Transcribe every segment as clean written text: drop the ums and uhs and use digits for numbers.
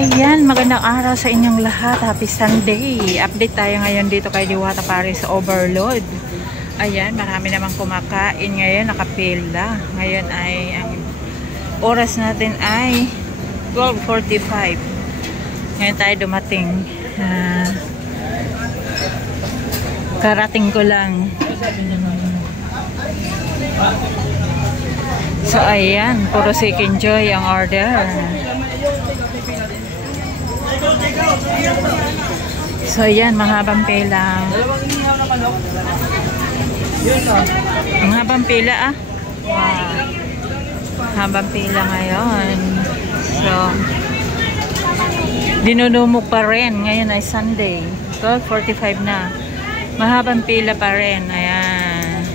Ayan, magandang araw sa inyong lahat. Happy Sunday. Update tayo ngayon dito kay Diwata Paris Overload. Ayan, marami namang kumakain ngayon, nakapila. Ngayon ay, ang oras natin ay 12:45. Ngayon tayo dumating. Karating ko lang. So, ayan, puro Chicken Joy ang order. So, ayan, mahabang pila. Mahabang pila, ah. Wow. Mahabang pila ngayon. So, dinudumog pa rin. Ngayon ay Sunday. 12:45 na. Mahabang pila pa rin. Ayan.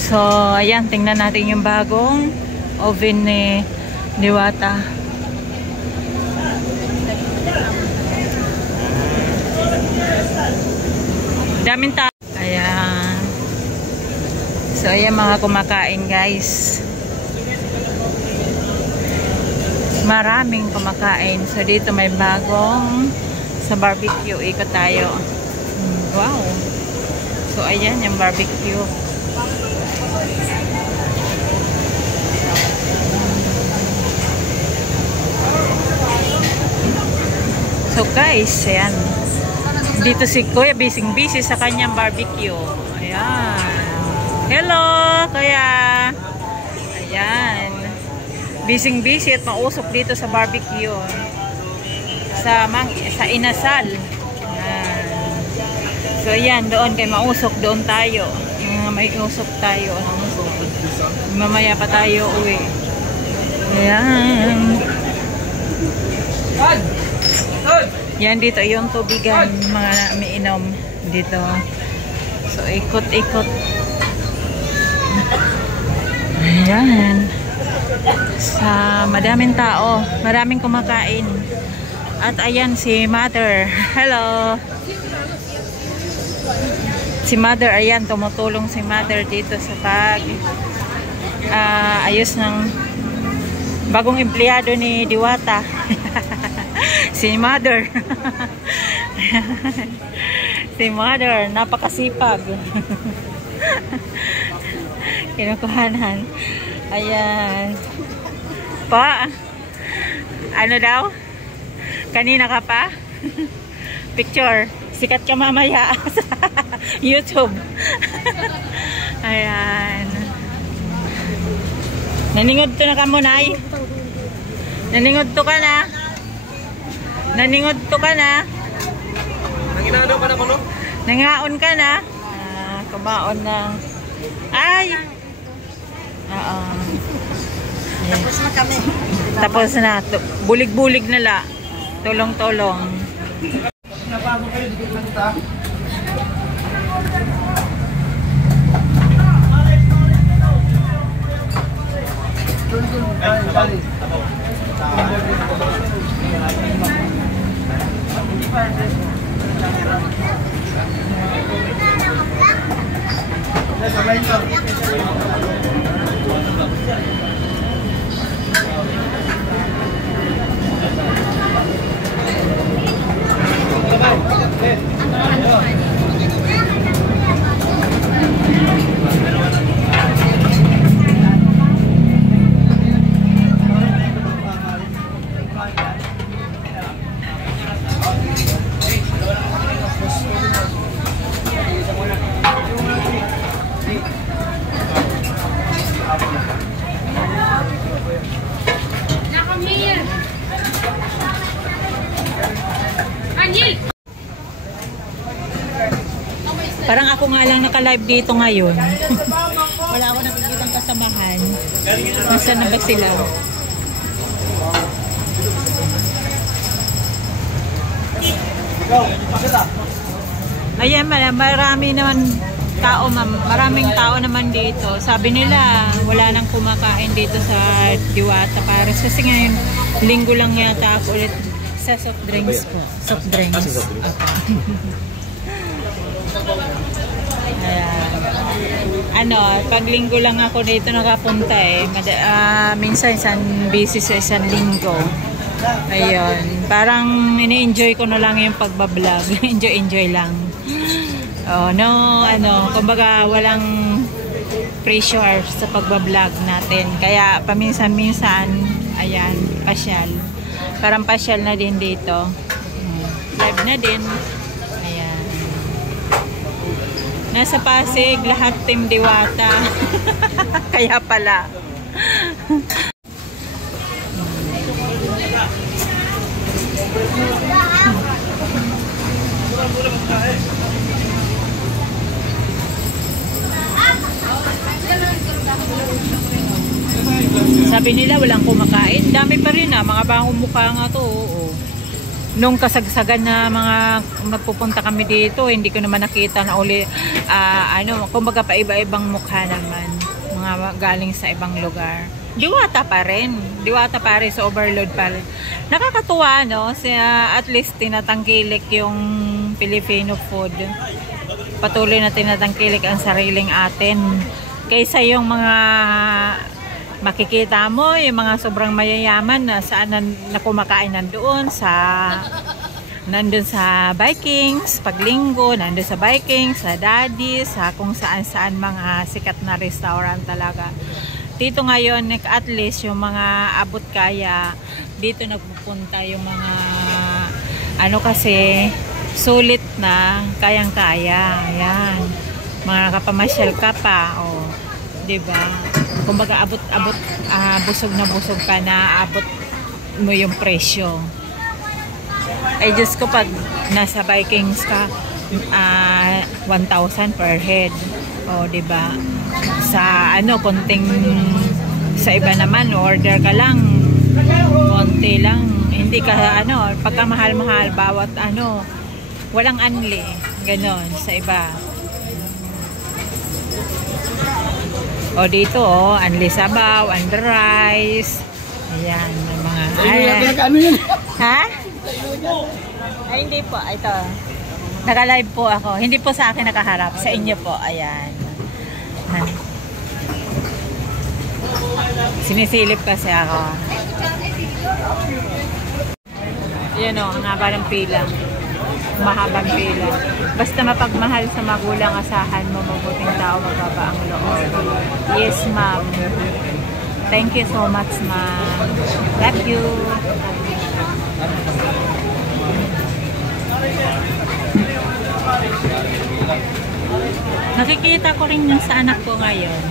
So, ayan, tingnan natin yung bagong oven ni Diwata. Daming tao. Ayan. So, ayan mga kumakain, guys. Maraming kumakain. So, dito may bagong sa barbecue. Ikot tayo. Wow. So, ayan yung barbecue. So, guys, ayan. Dito si Kuya, busy sa kanyang barbecue. Ayan. Hello, Kuya. Ayan. Busy at mausok dito sa barbecue. Sa inasal. Ayan. So, ayan. Doon kay mausok. Doon tayo. May usok tayo. Mamaya pa tayo uwi. Ayan. Yan, dito yung tubigan, mga umiinom dito. So, ikot-ikot. Ayan. Sa madaming tao, maraming kumakain. At ayan si Mother. Hello. Si Mother, ayan, tumutulong si Mother dito sa pag ayos ng bagong empleyado ni Diwata. Si Mother. Si Mother, napakasipag. Kinukuhanan. Ayan. Pa, ano daw? Kanina ka pa? Picture. Sikat ka mamaya sa YouTube. Ayan. Naningod to na ka mo, Nay. Naningod to ka na. Naningod to ka na. Nanginado ka na ko, no? Nangaon ka na. Kumaon na. Ay! Oo. Tapos na kami. Tapos na. Bulig-bulig na la. Tulong-tulong. Nabago kayo, dikit lang ito. Parang ako nga lang naka-live dito ngayon. Wala ako nakikitang kasamahan. Nasaan na ba sila? Ayan, marami naman tao, maraming tao naman dito. Sabi nila, wala nang kumakain dito sa Diwata Paris. Kasi ngayon, linggo lang yata ako ulit sa soft drinks ko. Soft drinks. Ayan. Ano, pag linggo lang ako dito nakapunta eh. Minsan isang busy sa isang linggo. Ayun. Parang ini-enjoy ko na lang yung pagbablog. Enjoy lang. Oh, no, kumbaga walang pressure sa pagbablog natin. Kaya paminsan-minsan, ayan, pasyal. Parang pasyal na din dito. Live na din. Ayan. Nasa Pasig, lahat Team Diwata. Kaya pala. Sabi nila walang kumakain. Dami pa rin mga bagong mukha nga to. Oo. Nung kasagsagan na mga nagpupunta kami dito, hindi ko naman nakita na uli, kumbaga pa iba-ibang mukha naman. Mga galing sa ibang lugar. Diwata pa rin. Diwata pa rin sa Overload pa rin. Nakakatuwa, no? At least tinatangkilik yung Filipino food. Patuloy na tinatangkilik ang sariling atin. Kaysa yung mga makikita mo, yung mga sobrang mayayaman na saan na kumakain nandun sa Vikings, paglinggo, nandun sa Vikings, sa Daddy, sa kung saan-saan mga sikat na restaurant talaga. Dito ngayon, at least yung mga abot kaya, dito nagpupunta yung mga kasi sulit na kayang-kaya. Ayan. Mga kapamasyal ka pa, diba? Kumbaga busog na busog ka na abot mo yung presyo. Ay Diyos ko, pag nasa Vikings ka, 1,000 per head. Diba? Sa konting, sa iba naman, order ka lang, konti lang. Hindi ka, pagka mahal-mahal, bawat walang anli. Ganon, sa iba. Dito, anli sabaw, and rice. Ayan, mga, ayan. Ha? Ay, hindi po. Ito. Naka-live po ako. Hindi po sa akin nakaharap. Sa inyo po. Ayan. Sinisilip kasi ako. Ayan o, ang haba ng pila. Mahabang pila. Basta mapagmahal sa magulang, asahan mo, mabuting tao, mababa ang loob. Yes, ma'am. Thank you so much, ma'am. Love you. Nakikita ko rin yung sa anak ko ngayon.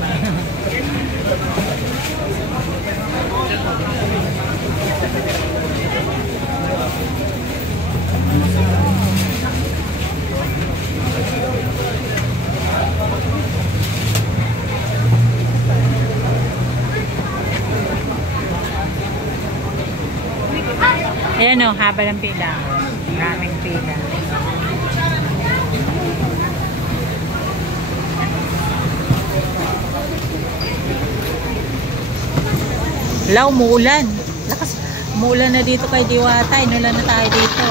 Ayan o, haba ng pila. Maraming pila. Wala, umuulan. Lakas, umuulan na dito kay Diwata. Inulan na tayo dito.